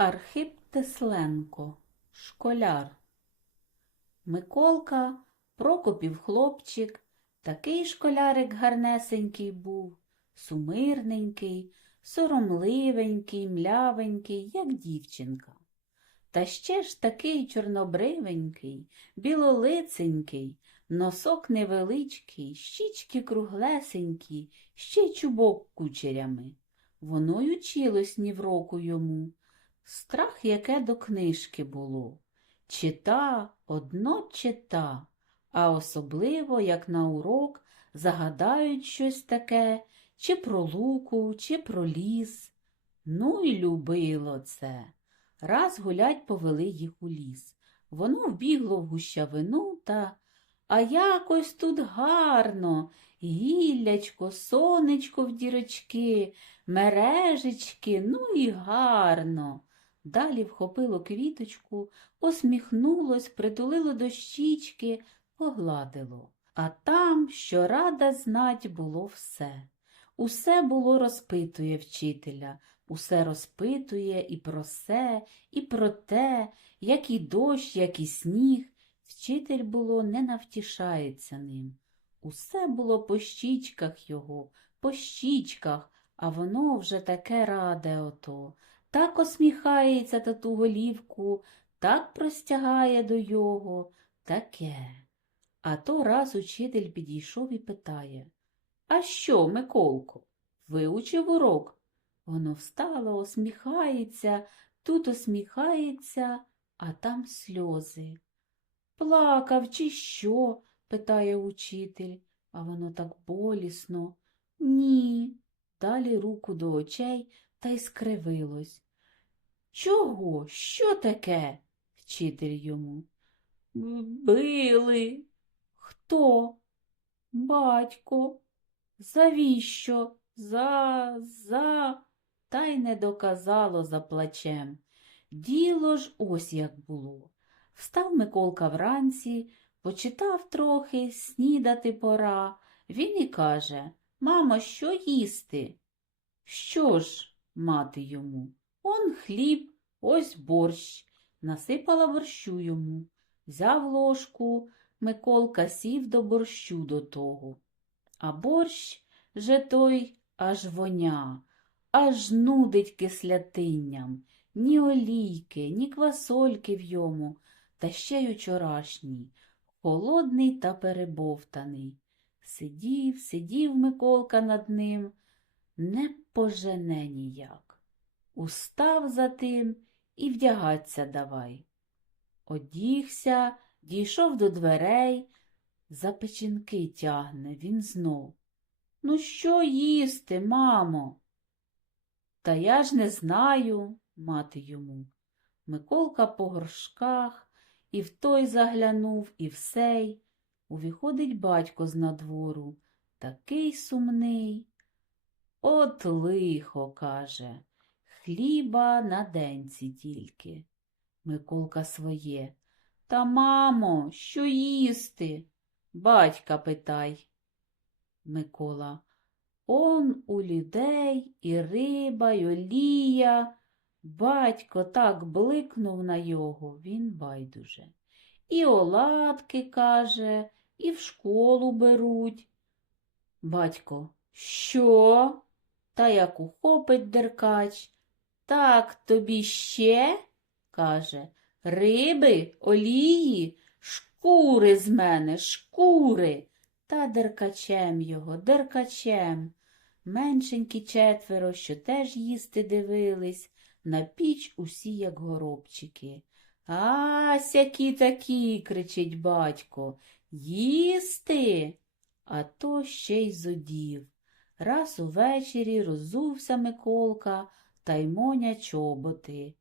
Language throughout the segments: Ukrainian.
Архип Тесленко, школяр. Миколка, Прокопів хлопчик, такий школярик гарнесенький був, сумирненький, соромливенький, млявенький, як дівчинка. Та ще ж такий чорнобривенький, білолиценький, носок невеличкий, щічки круглесенькі, ще й чубок кучерями. Воно й училось ні в року йому. Страх, яке до книжки було. Чита, одно чита, а особливо, як на урок, загадають щось таке, чи про луку, чи про ліс. Ну й любило це. Раз гулять повели їх у ліс. Воно вбігло в гущавину та. А якось тут гарно, гіллячко, сонечко в дірочки, мережечки, ну і гарно. Далі вхопило квіточку, посміхнулось, притулило до щічки, погладило. А там, що рада знать, було все. Усе було розпитує вчителя, усе розпитує і про се, і про те, як і дощ, як і сніг. Вчитель було не навтішається ним. Усе було по щічках його, по щічках, а воно вже таке раде ото. Так осміхається та ту голівку, так простягає до його, таке. А то раз учитель підійшов і питає А що, Миколко, виучив урок? Воно встало, осміхається, тут осміхається, а там сльози. Плакав, чи що? питає учитель, а воно так болісно. Ні. Далі руку до очей та й скривилось. Чого? Що таке? Вчитель йому. Били. Хто? Батько. Завіщо? За, за, та й не доказало за плачем. Діло ж ось як було. Встав Миколка вранці, почитав трохи, снідати пора. Він і каже Мамо, що їсти? Що ж, мати йому? Он хліб, ось борщ. Насипала борщу йому. Взяв ложку, Миколка сів до борщу до того. А борщ же той аж воня, аж нудить кислятинням. Ні олійки, ні квасольки в йому, та ще й учорашній, холодний та перебовтаний. Сидів, сидів Миколка над ним, не пожене ніяк. Устав за тим і вдягаться давай. Одігся, дійшов до дверей, за печінки тягне він знов. Ну, що їсти, мамо? Та я ж не знаю, мати йому. Миколка по горшках і в той заглянув, і в сей. Увіходить батько з надвору, такий сумний. От лихо, каже, хліба на денці тільки. Миколка своє. Та, мамо, що їсти? Батька питай. Микола. Он у людей і риба, й олія. Батько так бликнув на його, він байдуже. І оладки, каже, і в школу беруть. Батько, що? Та як ухопить деркач. Так тобі ще? каже, риби, олії, шкури з мене, шкури. Та деркачем його, деркачем. Меншенькі четверо, що теж їсти дивились, на піч усі, як горобчики. А, сякі такі, кричить батько, їсти. А то ще й зодів. Раз увечері роззувся Миколка та й моня чоботи.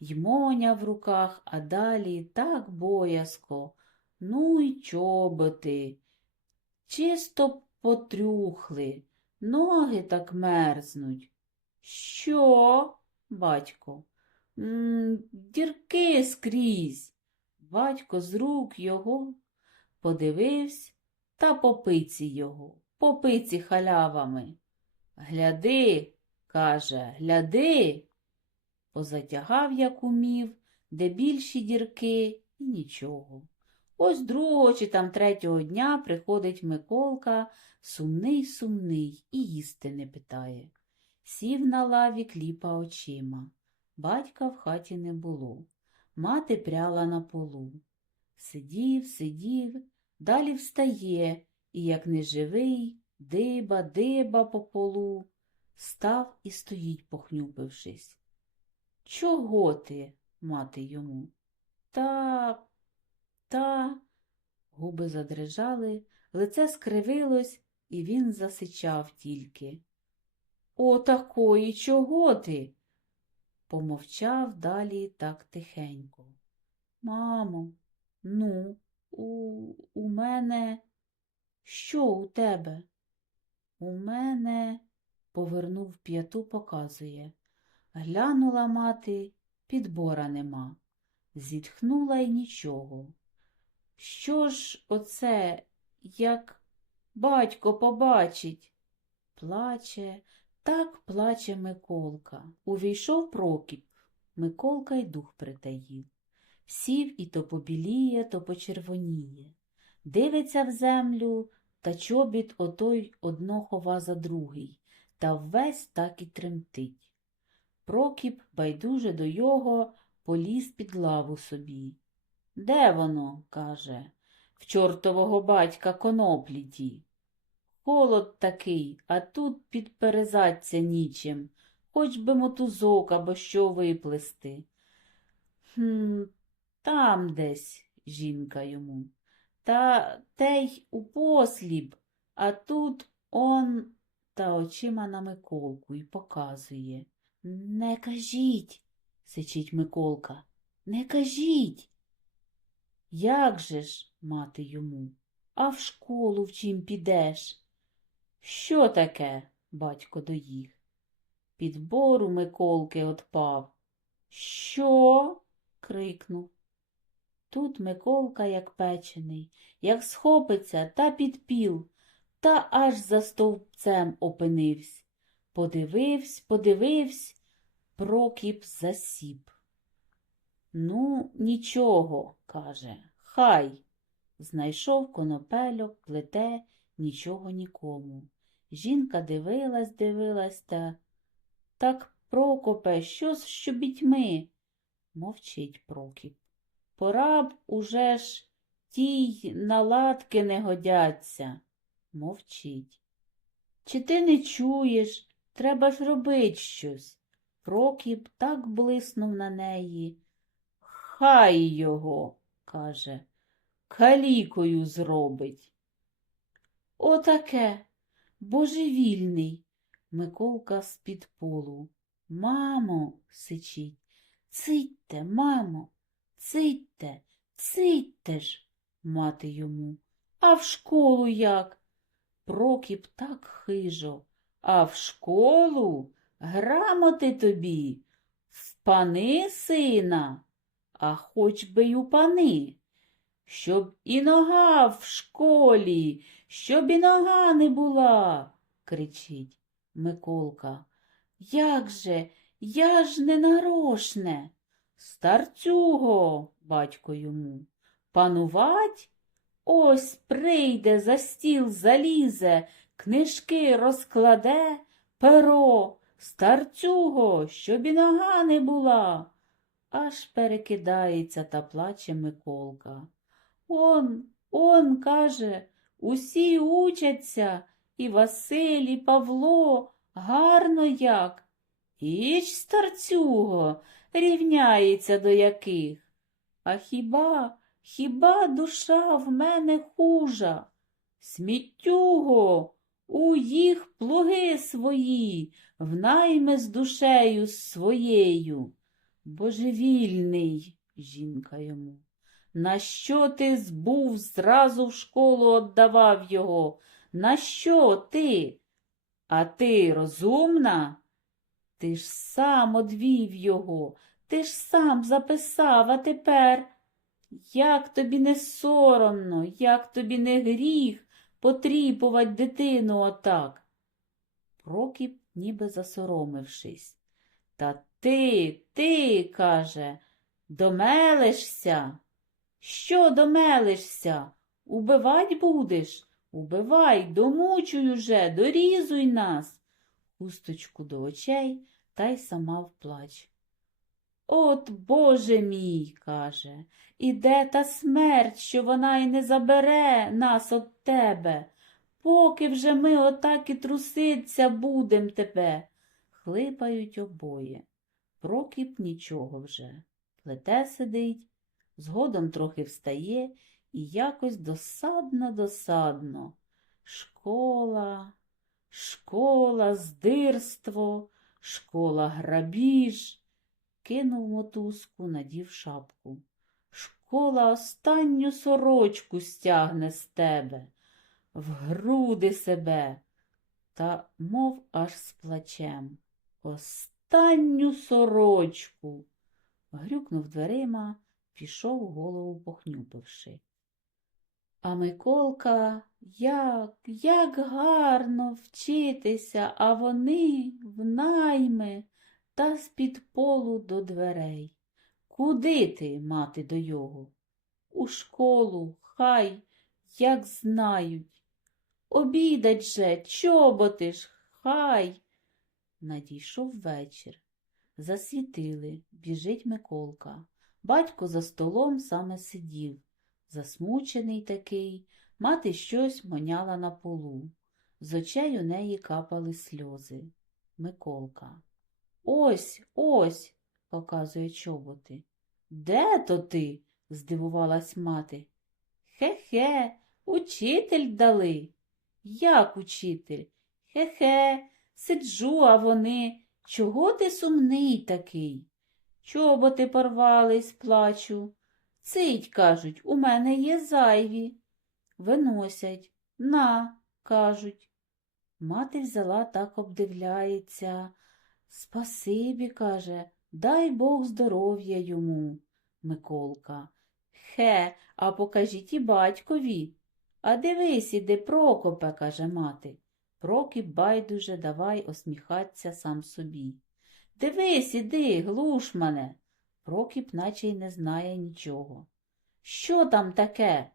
Ймоня в руках, а далі так боязко. Ну й чоботи. Чисто потрюхли, ноги так мерзнуть. Що, батько? М, Дірки скрізь. Батько з рук його подивився та по пиці його, по пиці халявами. Гляди, каже, гляди. позатягав, як умів, де більші дірки, і нічого. Ось другого чи там третього дня приходить Миколка, сумний сумний, і їсти не питає. Сів на лаві кліпа очима. Батька в хаті не було. Мати пряла на полу. Сидів, сидів, далі встає, і, як неживий, диба, диба по полу, став і стоїть, похнюпившись. Чого ти, мати йому? Та, та. Губи задрижали, лице скривилось, і він засичав тільки. О, такої, чого ти? Помовчав далі так тихенько. Мамо, ну, у, у мене. Що у тебе? У мене, повернув п'яту, показує. Глянула мати, підбора нема. Зітхнула й нічого. Що ж оце, як батько побачить? Плаче, так плаче Миколка. Увійшов Прокіп. Миколка й дух притаїв. Сів і то побіліє, то почервоніє. Дивиться в землю, та чобіт отой одно хова за другий, та ввесь так і тремтить. Прокіп, байдуже до його, поліз під лаву собі. Де воно? каже, в чортового батька коноплі ті. Холод такий, а тут підперезаться нічим, хоч би мотузок або що виплести. Хм, там десь, жінка йому. Та те й у а тут он та очима на Миколку й показує. Не кажіть, сичить Миколка, не кажіть. Як же ж, мати йому, а в школу в чим підеш? Що таке? батько доїв. Підбор у Миколки отпав. Що? крикнув. Тут Миколка, як печений, як схопиться та підпіл, та аж за стовпцем опинився. Подививсь, подививсь, Прокіп засіп. Ну, нічого, каже, хай. Знайшов конопельок, плете, нічого нікому. Жінка дивилась, дивилась та. Так, Прокопе, що з щобітьми? Мовчить Прокіп. Пора б уже ж тій наладки не годяться. Мовчить. Чи ти не чуєш? Треба ж робить щось. Прокіп так блиснув на неї. Хай його, каже, калікою зробить. Отаке, божевільний. Миколка з-під полу. Мамо, сичить, цитьте, мамо, цитьте, цитьте ж, мати йому. А в школу як? Прокіп так хижо. А в школу грамоти тобі, в пани сина, а хоч би й у пани. Щоб і нога в школі, щоб і нога не була, кричить Миколка. Як же, я ж не нарошне. Старцюго, батько йому, панувать? Ось прийде за стіл залізе, книжки розкладе, перо, старцюго, щоб і нога не була. Аж перекидається та плаче Миколка. Он, он, каже, усі учаться, і Василь, і Павло, гарно як. Іч, старцюго, рівняється до яких. А хіба, хіба душа в мене хужа? Сміттюго, у їх плуги свої, в найми з душею своєю. Божевільний, жінка йому. На що ти збув, зразу в школу отдавав його? На що ти? А ти розумна? Ти ж сам одвів його, ти ж сам записав, а тепер. Як тобі не соромно, як тобі не гріх потріпувати дитину отак? Прокіп, ніби засоромившись. Та Ти, ти, каже, домелишся. Що домелишся? Убивать будеш? Убивай, домучуй уже, дорізуй нас. Хусточку до очей та й сама вплач. От Боже мій, каже, іде та смерть, що вона й не забере нас от тебе, поки вже ми отак і труситься будем тебе. Хлипають обоє. Прокіп нічого вже. Плете сидить, згодом трохи встає і якось досадно-досадно. Школа, школа, здирство, школа грабіж. Кинув мотузку, надів шапку. Школа останню сорочку стягне з тебе, в груди себе, та мов аж з плачем. Останню сорочку. Грюкнув дверима, пішов голову похнюпивши. А Миколка, як, як гарно вчитися, а вони в найми та з-під полу до дверей. Куди ти, мати, до його? У школу, хай, як знають. Обідать же, чоботи ж, хай. Надійшов вечір. Засвітили, біжить Миколка. Батько за столом саме сидів, засмучений такий, мати щось моняла на полу. З очей у неї капали сльози. Миколка. Ось, ось, показує чоботи. Де то ти? здивувалась мати. Хе-хе, учитель дали. Як учитель? Хе-хе, сиджу, а вони. Чого ти сумний такий? Чоботи порвались, плачу. Цить, кажуть, у мене є зайві. Виносять. На, кажуть. Мати взяла так обдивляється. Спасибі, каже, дай Бог здоров'я йому, Миколка. Хе, а покажіть і батькові. А дивись, іде Прокопе, каже мати. Прокіп байдуже давай осміхаться сам собі. Дивись, іди, глуш мене. Прокіп наче й не знає нічого. Що там таке?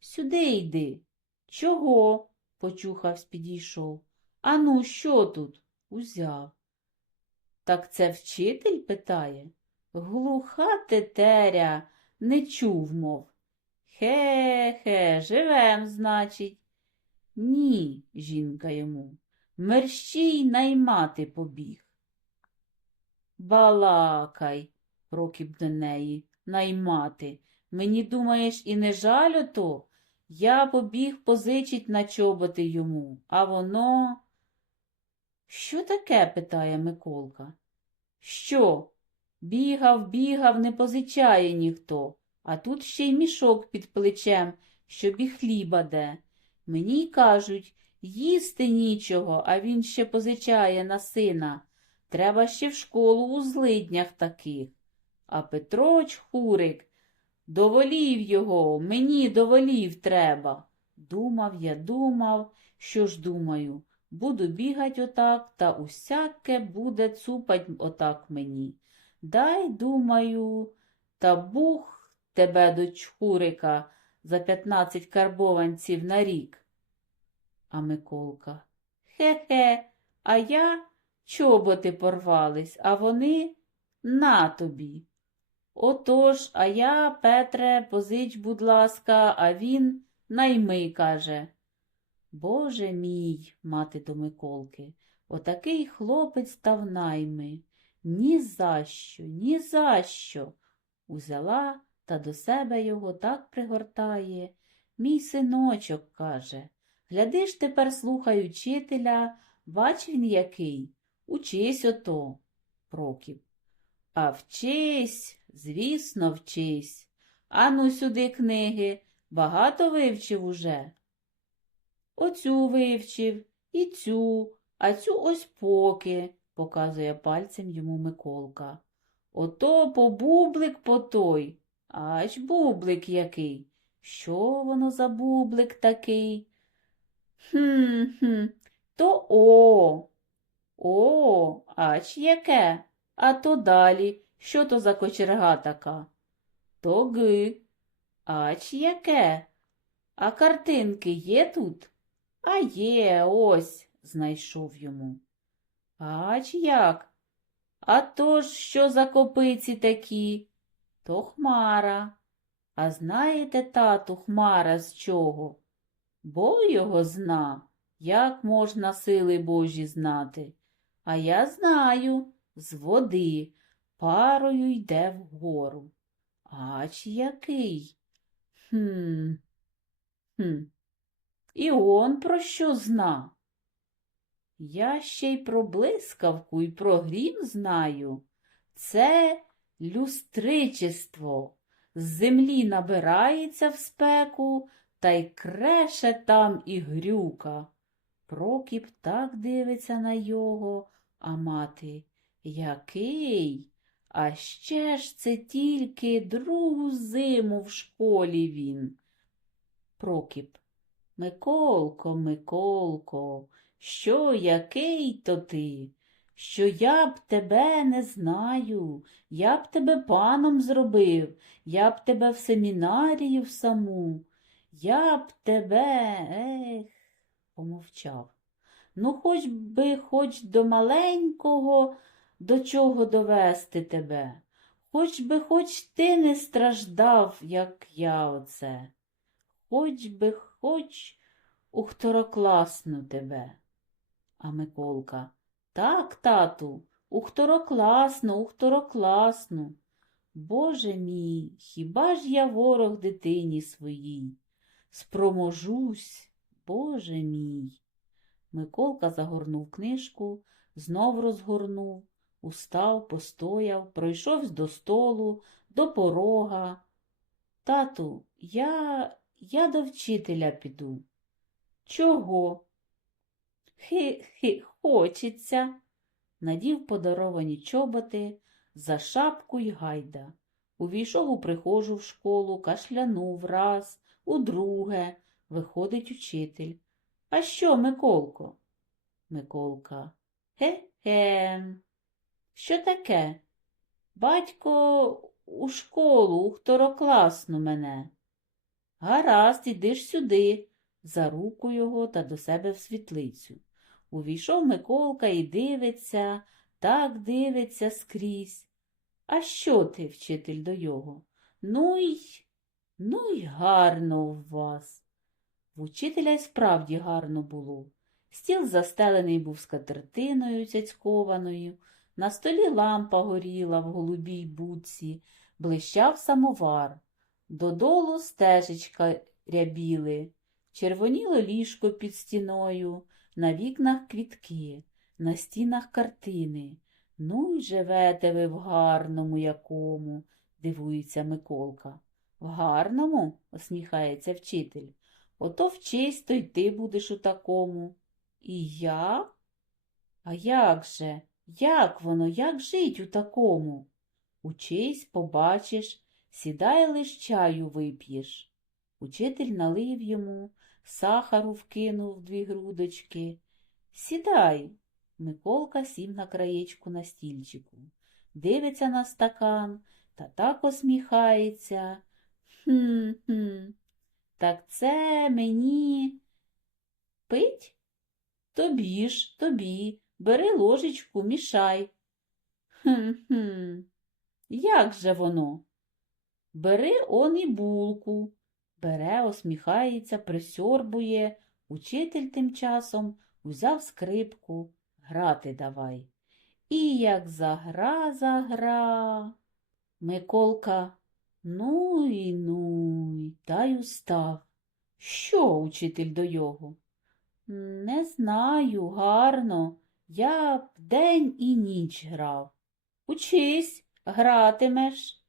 Сюди йди. Чого? почухавсь, підійшов. Ану, що тут? Узяв. Так це вчитель питає? Глуха тетеря, не чув, мов. Хе-хе, живем, значить. Ні, жінка йому, мерщій наймати побіг. Балакай, прокіп до неї, наймати. Мені, думаєш, і не жаль ото? Я побіг позичить на чоботи йому, а воно. Що таке? питає Миколка. Що? Бігав, бігав, не позичає ніхто, а тут ще й мішок під плечем, щоб і хліба де. Мені й кажуть, їсти нічого, а він ще позичає на сина. Треба ще в школу у злиднях таких. А Петроч хурик, доволів його, мені доволів треба. Думав я, думав, що ж думаю, буду бігать отак, та усяке буде цупать отак мені. Дай, думаю, та бух тебе до чхурика за п'ятнадцять карбованців на рік. А Миколка. Хе-хе, а я чоботи порвались, а вони на тобі. Отож, а я, Петре, позич, будь ласка, а він найми, каже. Боже мій, мати до Миколки, отакий хлопець став найми. Ні за що, ні за що. Узяла та до себе його так пригортає. Мій синочок, каже, гляди ж тепер слухай учителя, бач він який. Учись ото, Прокіп. А вчись, звісно, вчись. Ану сюди книги, багато вивчив уже. Оцю вивчив, і цю, а цю ось поки, показує пальцем йому Миколка. Ото побублик по той. Аж бублик який. Що воно за бублик такий? Хм, хм, то о. О, ач яке. А то далі, що то за кочерга така? То ги. Ач яке? А картинки є тут? А є, ось, знайшов йому. Ач як? А то ж що за копиці такі? То хмара. А знаєте, тату, хмара з чого? Бо його зна, як можна сили Божі знати. А я знаю, з води парою йде вгору. Ач який? Хм. Хм. І он про що зна? Я ще й про блискавку і про грім знаю. Це люстричество. З землі набирається в спеку, та й креше там і грюка. Прокіп так дивиться на його, а мати який? А ще ж це тільки другу зиму в школі він. Прокіп. Миколко, Миколко, що який то ти? Що я б тебе не знаю, я б тебе паном зробив, я б тебе в семінарію саму, я б тебе, ех, помовчав. Ну, хоч би хоч до маленького, до чого довести тебе, хоч би хоч ти не страждав, як я оце, хоч би хоч у второкласну тебе. А Миколка, так, тату, у второкласну, у второкласну. Боже мій, хіба ж я ворог дитині своїй? Спроможусь, Боже мій. Миколка загорнув книжку, знов розгорнув, устав, постояв, пройшов до столу, до порога. Тату, я, я до вчителя піду. Чого? Хи-хи, хочеться. Надів подаровані чоботи, за шапку й гайда. Увійшов у прихожу в школу, кашлянув раз, удруге. Виходить учитель. А що, Миколко? Миколка. Ге-ге. Що таке? Батько у школу, у второкласну мене. Гаразд, іди ж сюди, за руку його та до себе в світлицю. Увійшов Миколка і дивиться, так дивиться скрізь. А що ти, вчитель, до його? Ну й, ну й гарно в вас. В учителя й справді гарно було. Стіл застелений був скатертиною цяцькованою, на столі лампа горіла в голубій будці, блищав самовар. Додолу стежечка рябіли, червоніло ліжко під стіною, на вікнах квітки, на стінах картини. Ну й живете ви в гарному якому, дивується Миколка. В гарному? усміхається вчитель. Ото вчись, то й ти будеш у такому. І я? А як же? Як воно, як жить у такому? Учись, побачиш, сідай лиш чаю вип'єш. Учитель налив йому, сахару вкинув дві грудочки. Сідай. Миколка сів на краєчку на стільчику, дивиться на стакан та так осміхається. Хм-хм. Так це мені пить? Тобі ж, тобі, бери ложечку, мішай. Хм-хм, як же воно? Бери он і булку. Бере, осміхається, присьорбує. Учитель тим часом узяв скрипку, грати давай. І як загра, загра. Миколка Ну і ну й та й устав. Що, учитель до його? Не знаю, гарно. Я б день і ніч грав. Учись, гратимеш.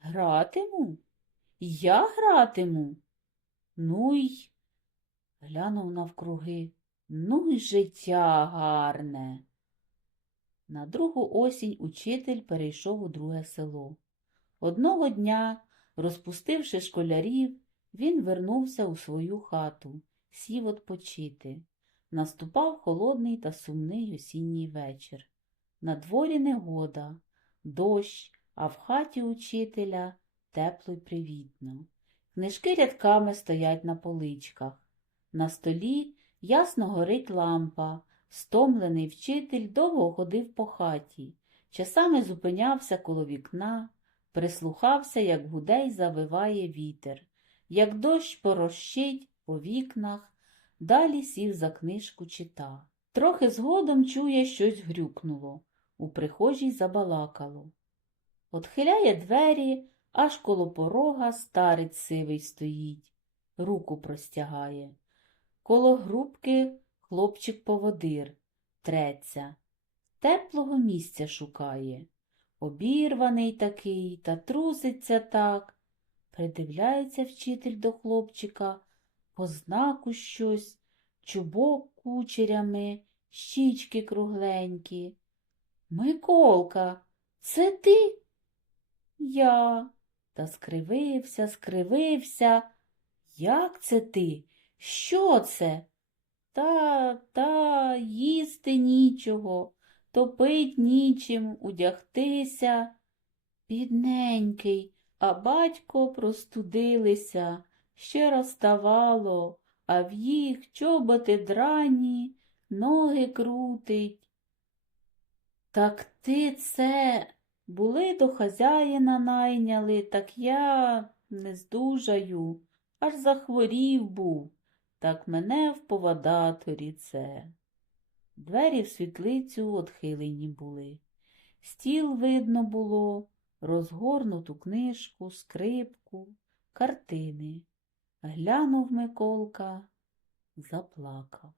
Гратиму? Я гратиму. Ну й глянув навкруги. Ну й життя гарне. На другу осінь учитель перейшов у друге село. Одного дня, розпустивши школярів, він вернувся у свою хату, сів odpoчити. Наступав холодний та сумний осінній вечір. На дворі негода, дощ, а в хаті учителя тепло й привітно. Книжки рядками стоять на поличках. На столі ясно горить лампа. Стомлений вчитель довго ходив по хаті, часами зупинявся коло вікна, прислухався, як гуде й завиває вітер, як дощ порощить по вікнах, далі сів за книжку чита. Трохи згодом чує, щось грюкнуло, у прихожій забалакало. Отхиляє двері, аж коло порога старець сивий стоїть, руку простягає. Коло грубки хлопчик-поводир треться, теплого місця шукає. Обірваний такий та труситься так. Придивляється вчитель до хлопчика, по знаку щось, чубок кучерями, щічки кругленькі. Миколка, це ти? Я. Та скривився, скривився. Як це ти? Що це? Та, та, їсти нічого, топить нічим, удягтися. Бідненький, а батько простудилися, ще розставало, а в їх чоботи драні, ноги крутить. Так ти це були до хазяїна найняли, так я не здужаю, аж захворів був, так мене в поводаторі це. Двері в світлицю отхилені були. Стіл видно було, розгорнуту книжку, скрипку, картини. Глянув Миколка, заплакав.